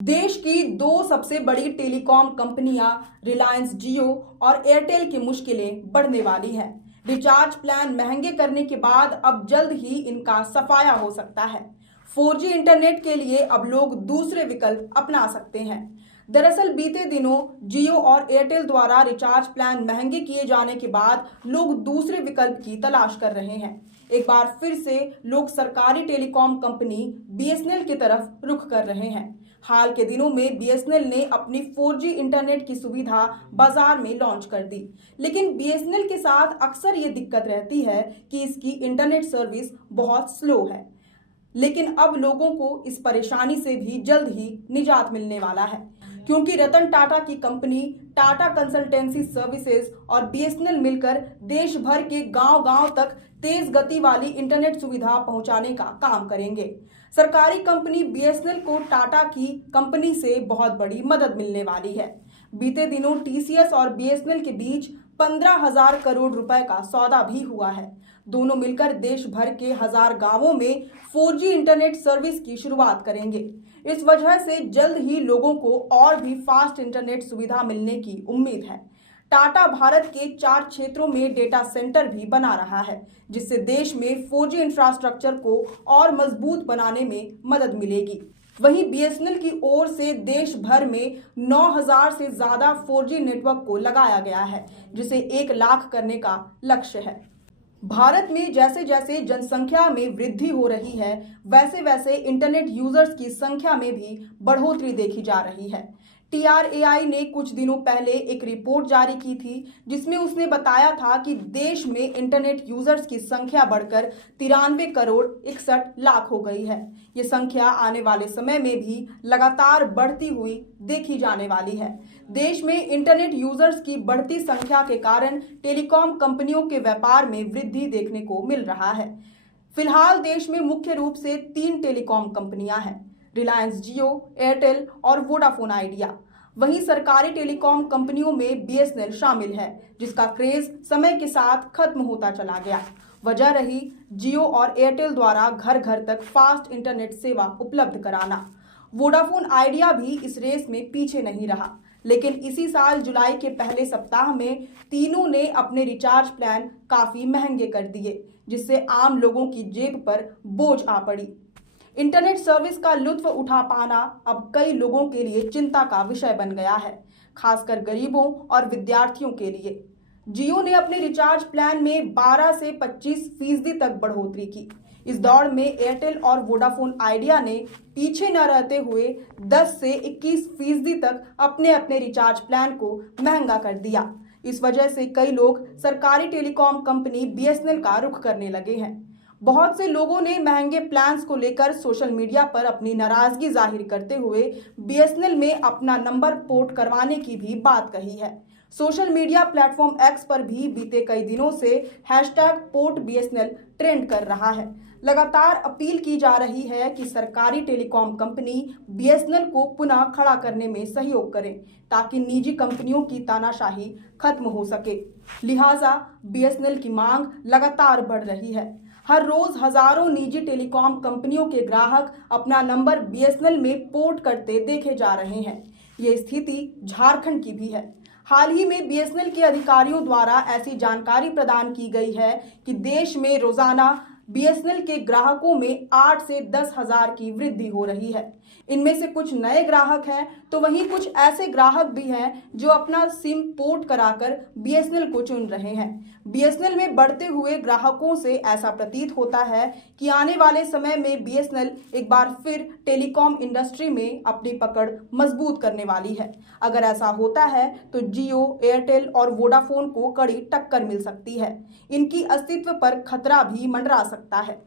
देश की दो सबसे बड़ी टेलीकॉम कंपनियां रिलायंस जियो और एयरटेल की मुश्किलें बढ़ने वाली है। रिचार्ज प्लान महंगे करने के बाद अब जल्द ही इनका सफाया हो सकता है। 4G इंटरनेट के लिए अब लोग दूसरे विकल्प अपना सकते हैं। दरअसल बीते दिनों जियो और एयरटेल द्वारा रिचार्ज प्लान महंगे किए जाने के बाद लोग दूसरे विकल्प की तलाश कर रहे हैं। एक बार फिर से लोग सरकारी टेलीकॉम कंपनी BSNL की तरफ रुख कर रहे हैं। हाल के दिनों में BSNL ने अपनी 4G इंटरनेट की सुविधा बाजार में लॉन्च कर दी, लेकिन BSNL के साथ अक्सर ये दिक्कत रहती है कि इसकी इंटरनेट सर्विस बहुत स्लो है। लेकिन अब लोगों को इस परेशानी से भी जल्द ही निजात मिलने वाला है, क्योंकि रतन टाटा की कंपनी टाटा कंसल्टेंसी सर्विसेज और BSNL मिलकर देश भर के गांव-गांव तक तेज गति वाली इंटरनेट सुविधा पहुंचाने का काम करेंगे। सरकारी कंपनी BSNL को टाटा की कंपनी से बहुत बड़ी मदद मिलने वाली है। बीते दिनों TCS और BSNL के बीच 15,000 करोड़ रुपए का सौदा भी हुआ है। दोनों मिलकर देश भर के 1000 गांवों में 4G इंटरनेट सर्विस की शुरुआत करेंगे। इस वजह से जल्द ही लोगों को और भी फास्ट इंटरनेट सुविधा मिलने की उम्मीद है। टाटा भारत के 4 क्षेत्रों में डेटा सेंटर भी बना रहा है, जिससे देश में 4G इंफ्रास्ट्रक्चर को और मजबूत बनाने में मदद मिलेगी। वहीं BSNL की ओर से देश भर में 9,000 से ज्यादा 4G नेटवर्क को लगाया गया है, जिसे 1 लाख करने का लक्ष्य है। भारत में जैसे जैसे जनसंख्या में वृद्धि हो रही है, वैसे वैसे इंटरनेट यूजर्स की संख्या में भी बढ़ोतरी देखी जा रही है। TRAI ने कुछ दिनों पहले एक रिपोर्ट जारी की थी, जिसमें उसने बताया था कि देश में इंटरनेट यूजर्स की संख्या बढ़कर 93 करोड़ 61 लाख हो गई है। ये संख्या आने वाले समय में भी लगातार बढ़ती हुई देखी जाने वाली है। देश में इंटरनेट यूजर्स की बढ़ती संख्या के कारण टेलीकॉम कंपनियों के व्यापार में वृद्धि देखने को मिल रहा है। फिलहाल देश में मुख्य रूप से 3 टेलीकॉम कंपनियां हैं, रिलायंस जियो, एयरटेल और वोडाफोन आइडिया। वहीं सरकारी टेलीकॉम कंपनियों में BSNL शामिल है, जिसका क्रेज समय के साथ खत्म होता चला गया। वजह रही जियो और एयरटेल द्वारा घर घर तक फास्ट इंटरनेट सेवा उपलब्ध कराना। वोडाफोन आइडिया भी इस रेस में पीछे नहीं रहा, लेकिन इसी साल जुलाई के पहले सप्ताह में तीनों ने अपने रिचार्ज प्लान काफी महंगे कर दिए, जिससे आम लोगों की जेब पर बोझ आ पड़ी। इंटरनेट सर्विस का लुत्फ उठा पाना अब कई लोगों के लिए चिंता का विषय बन गया है, खासकर गरीबों और विद्यार्थियों के लिए। जियो ने अपने रिचार्ज प्लान में 12 से 25% तक बढ़ोतरी की। इस दौड़ में एयरटेल और वोडाफोन आइडिया ने पीछे न रहते हुए 10 से 21% तक अपने अपने रिचार्ज प्लान को महंगा कर दिया। इस वजह से कई लोग सरकारी टेलीकॉम कंपनी BSNL का रुख करने लगे हैं। बहुत से लोगों ने महंगे प्लान्स को लेकर सोशल मीडिया पर अपनी नाराजगी जाहिर करते हुए BSNL में अपना नंबर पोर्ट करवाने की भी बात कही है। सोशल मीडिया प्लेटफॉर्म X पर भी बीते कई दिनों से #PortBSNL ट्रेंड कर रहा है। लगातार अपील की जा रही है कि सरकारी टेलीकॉम कंपनी BSNL को पुनः खड़ा करने में सहयोग करे, ताकि निजी कंपनियों की तानाशाही खत्म हो सके। लिहाजा BSNL की मांग लगातार बढ़ रही है। हर रोज हजारों निजी टेलीकॉम कंपनियों के ग्राहक अपना नंबर BSNL में पोर्ट करते देखे जा रहे हैं। ये स्थिति झारखंड की भी है। हाल ही में BSNL के अधिकारियों द्वारा ऐसी जानकारी प्रदान की गई है कि देश में रोजाना BSNL के ग्राहकों में 8 से 10 हजार की वृद्धि हो रही है। इनमें से कुछ नए ग्राहक हैं, तो वहीं कुछ ऐसे ग्राहक भी हैं जो अपना सिम पोर्ट कराकर BSNL को चुन रहे हैं। BSNL में बढ़ते हुए ग्राहकों से ऐसा प्रतीत होता है कि आने वाले समय में BSNL एक बार फिर टेलीकॉम इंडस्ट्री में अपनी पकड़ मजबूत करने वाली है। अगर ऐसा होता है तो जियो, एयरटेल और वोडाफोन को कड़ी टक्कर मिल सकती है। इनकी अस्तित्व पर खतरा भी मंडरा सकता है।